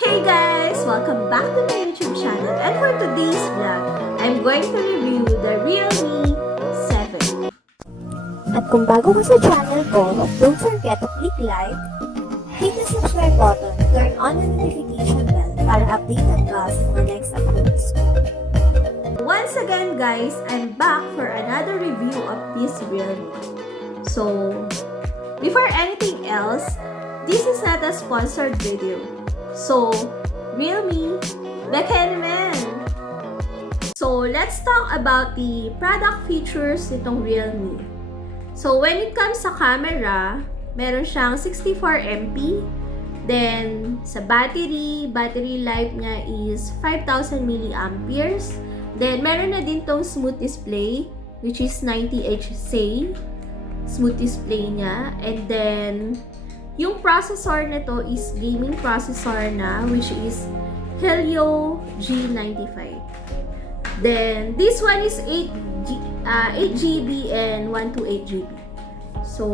Hey guys! Welcome back to my YouTube channel, and for today's vlog, I'm going to review the Realme 7. At kung bago ka sa channel ko, don't forget to click like, hit the subscribe button, turn on the notification bell para updated ka sa mga next uploads. Once again guys, I'm back for another review of this Realme. So, before anything else, this is not a sponsored video. So, Realme, Bekenman! So, let's talk about the product features nitong Realme. So, when it comes sa camera, meron siyang 64MP. Then, sa battery life niya is 5,000 milliamperes. Then, meron na din tong smooth display, which is 90Hz smooth display niya. And then, yung processor nito is gaming processor na, which is Helio G95. Then, this one is 8GB and 128GB. So,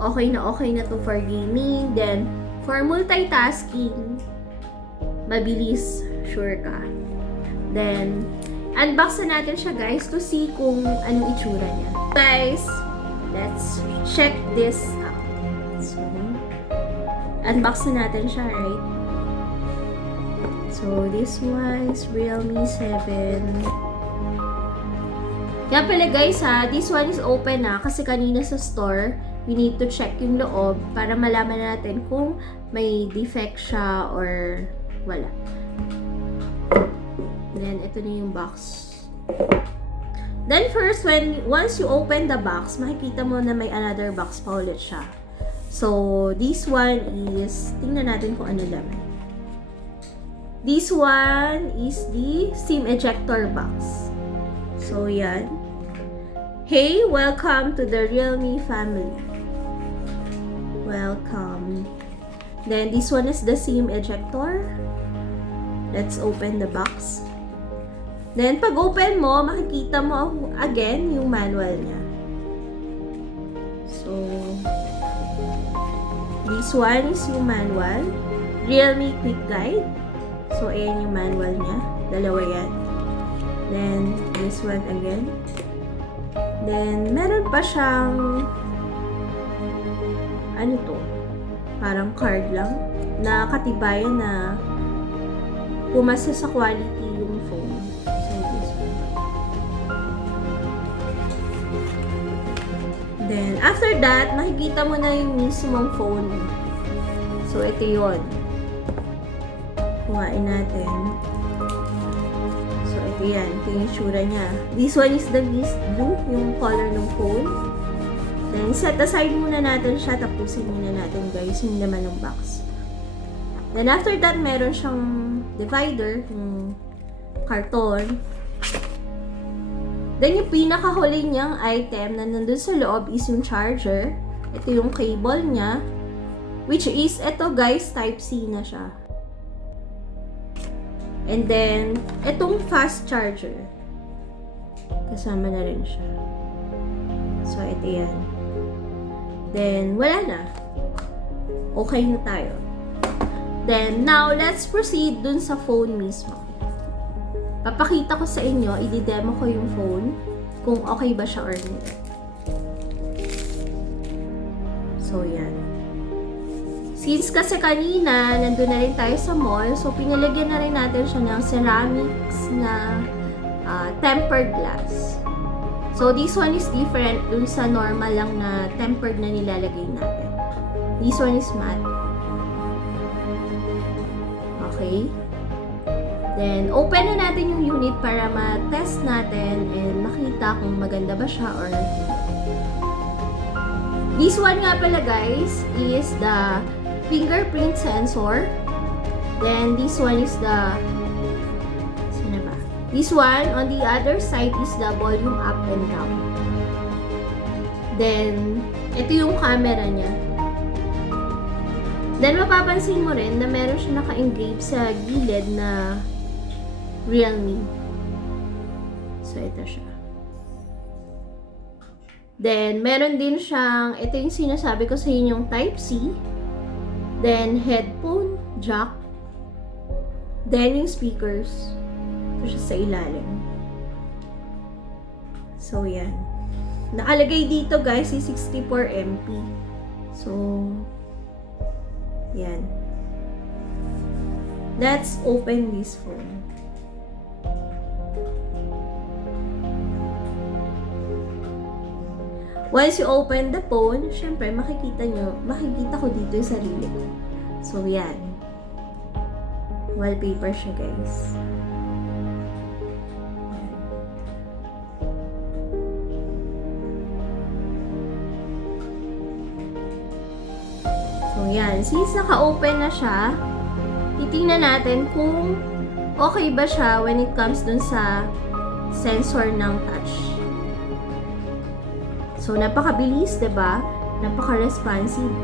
okay na to for gaming. Then, for multitasking, mabilis, sure ka. Then, unbox na natin siya guys to see kung anong itsura niya. Guys, let's check this out. So, unbox na natin siya, right? So, this one is Realme 7. Kaya pala guys ha, this one is open na kasi kanina sa store, we need to check yung loob para malaman natin kung may defect siya or wala. Then, ito na yung box. Then first, once you open the box, makikita mo na may another box pa ulit siya. So, this one is, tingnan natin kung ano laman. This one is the SIM ejector box. So, yan. Hey, welcome to the Realme family. Welcome. Then, this one is the SIM ejector. Let's open the box. Then, pag open mo, makikita mo again yung manual niya. So, this one is yung manual. Realme Quick Guide. So, ayan yung manual niya. Dalawa yan. Then, this one again. Then, meron pa siyang ano to? Parang card lang na katibayan na pumasa sa quality yung phone. So, this one. Then, after that, makikita mo na yung mismong phone. So, ito yun. Kuhain natin. So, ito yan. Ito yung itsura niya. This one is the mist blue, yung color ng phone. Then, set aside muna natin siya. Tapusin muna natin, guys, yung laman ng box. Then, after that, meron siyang divider, yung karton. Then, yung pinakahuli niyang item na nandun sa loob is yung charger. Ito yung cable niya. Which is, ito guys, Type-C na siya. And then, itong fast charger. Kasama na rin siya. So, ito yan. Then, wala na. Okay na tayo. Then, now, let's proceed dun sa phone mismo. Papakita ko sa inyo, i-demo ko yung phone, kung okay ba siya or hindi. So, yan. Since kasi kanina, nandun na rin tayo sa mall, so pinalagyan na rin natin siya ng ceramics na tempered glass. So, this one is different dun sa normal lang na tempered na nilalagay natin. This one is matte. Okay. Then, open na natin yung unit para ma-test natin and makita kung maganda ba siya or hindi. This one nga pala guys is the fingerprint sensor. Then, this one is the sino ba? This one, on the other side is the volume up and down. Then, ito yung camera niya. Then, mapapansin mo rin na meron siya naka-engrave sa gilid na Realme. So, ito siya. Then, meron din siyang, ito yung sinasabi ko sa inyo, yung Type-C. Then, headphone jack. Then, yung speakers. Ito siya sa ilalim. So, yan. Nakalagay dito guys, is 64 MP. So, yan. Let's open this phone. Once you open the phone, syempre makikita ko dito yung sarili ko. So, yan. Wallpaper siya guys. So, yan. Since naka-open na siya, titingnan natin kung okay ba siya when it comes dun sa sensor ng touch. So, napakabilis, diba? Napaka-responsive.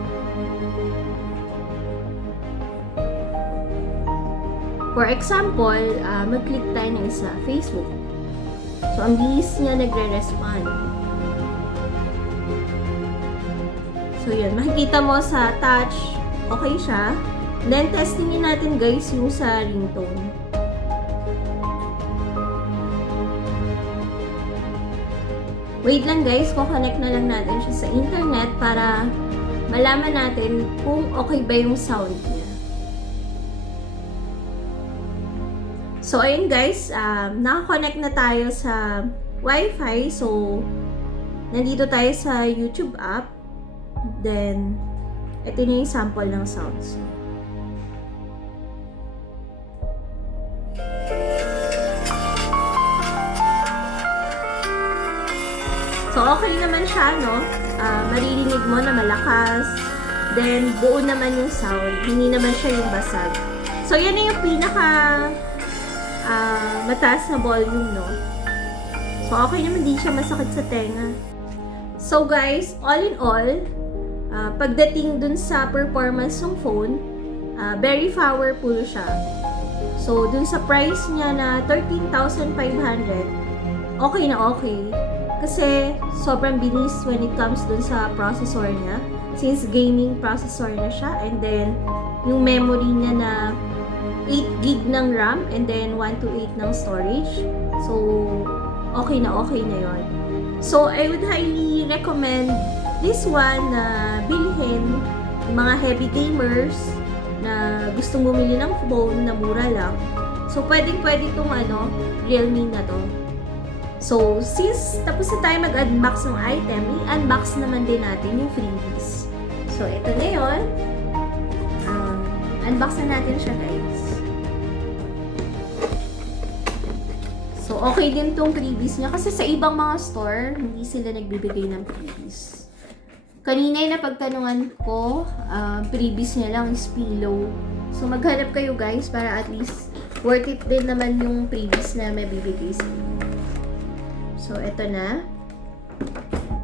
For example, mag-click tayo ng isa, Facebook. So, ang bilis niya nagre-respond. So, yun. Makikita mo sa touch, okay siya. Then, testingin natin guys yung sa ringtone. Wait lang guys, kukonect na lang natin siya sa internet para malaman natin kung okay ba yung sound niya. So, ayun guys, nakakonect na tayo sa Wi-Fi. So, nandito tayo sa YouTube app. Then, ito na yung sample ng sounds. So, okay naman siya, no? Maririnig mo na malakas. Then, buo naman yung sound. Hindi naman siya yung basag. So, yan na yung pinaka mataas na volume, no? So, okay naman, di siya masakit sa tenga. So, guys, all in all, pagdating dun sa performance ng phone, very powerful siya. So, dun sa price niya na 13,500, okay na okay. Kasi, sobrang bilis when it comes dun sa processor niya. Since gaming processor na siya. And then, yung memory niya na 8GB ng RAM and then 128 ng storage. So, okay na yon. So, I would highly recommend this one na bilhin yung mga heavy gamers na gustong bumili ng phone na mura lang. So, pwede itong Realme na to. So, since tapos na tayo mag-unbox ng item, i-unbox naman din natin yung freebies. So, ito na yun. Unbox na natin siya, guys. So, okay din tong freebies niya kasi sa ibang mga store, hindi sila nagbibigay ng freebies. Kanina yung napagtanungan ko, freebies niya lang is pillow. So, maghanap kayo, guys, para at least worth it din naman yung freebies na may bibigay sa inyo. So, eto na.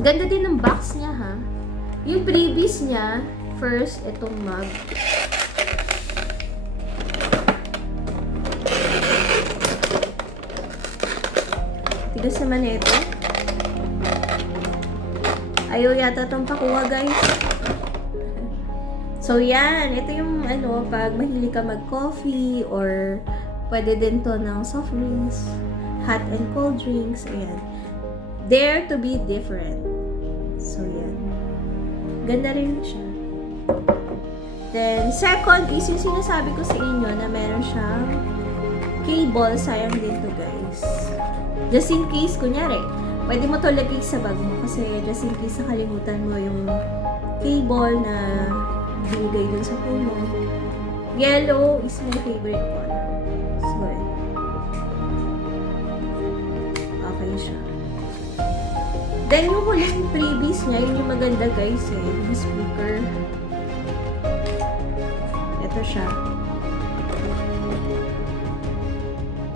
Ganda din ng box niya, ha? Yung freebies niya, first, itong mug. Tigas naman ito. Ayaw yata itong pakuha, guys. So, yan. Ito yung, pag mahilig ka mag-coffee or pwede din to ng soft drinks, hot and cold drinks, ayan. Dare to be different. So, yan. Ganda rin siya. Then, second is yung sinasabi ko sa inyo na meron siyang cable. Sayang din to, guys. Just in case, kunyari, pwede mo to lagay sa bag mo kasi just in case nakalimutan mo yung cable na binigay dun sa phone mo. Yellow is my favorite color. So, okay siya. Then, yung huling freebies niya, yun yung maganda, guys, yung speaker. Ito siya.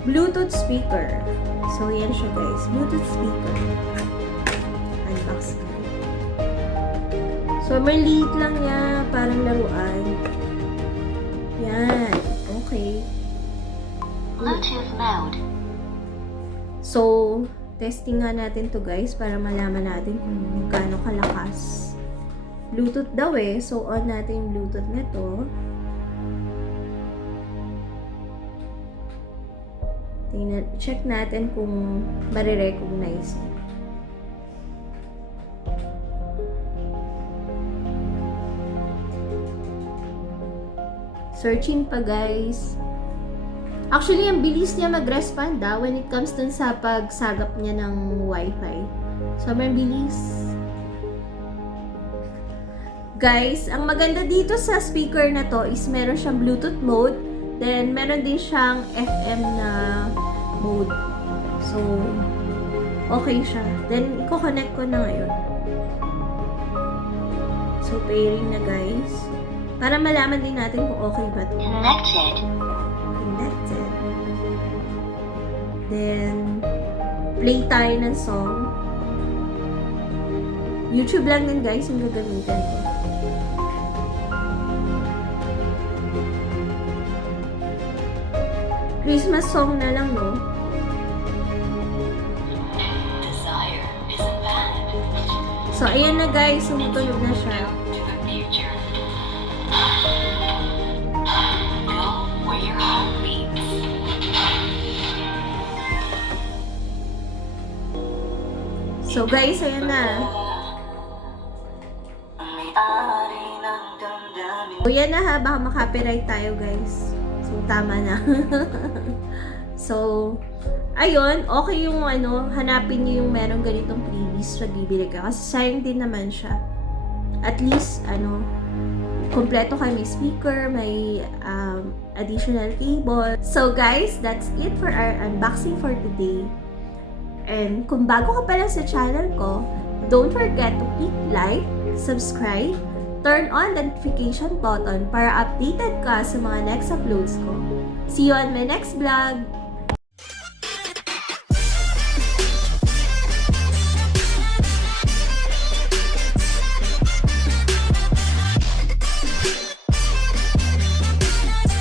Bluetooth speaker. So, yan siya, guys. Bluetooth speaker. Unbox ko. So, maliit lang niya. Parang laruan. Yan. Okay. Bluetooth mode. So, testing nga natin to, guys, para malaman natin kung gaano kalakas. Bluetooth daw eh. So, on natin yung Bluetooth nito. Check natin kung marirecognize mo. Searching pa, guys. Actually, ang bilis niya mag-respond when it comes dun sa pagsagap niya ng wifi. Sobrang bilis. Guys, ang maganda dito sa speaker na to is meron siyang Bluetooth mode, then meron din siyang FM na mode. So, okay siya. Then, i-connect ko na ngayon. So, pairing na, guys. Para malaman din natin kung okay ba ito. Connected. Connected. Then, play tayo ng song. YouTube lang din, guys, yung gagamitin ko. Christmas song na lang, no? Desire isn't bad. So, ayan na, guys. Sumutunog na siya. To the future. Go where your heart beats. So, guys, ayan na. So, yan na ha. Baka makapiright tayo, guys. So, tama na. So, ayun. Okay yung hanapin nyo yung merong ganitong playlist pag bibili ka. Kasi sayang din naman siya. At least, kompleto kayo. May speaker, may additional cable. So, guys, that's it for our unboxing for today. And kung bago ka pa lang sa channel ko, don't forget to click like, subscribe, turn on the notification button para updated ka sa mga next uploads ko. See you on my next vlog!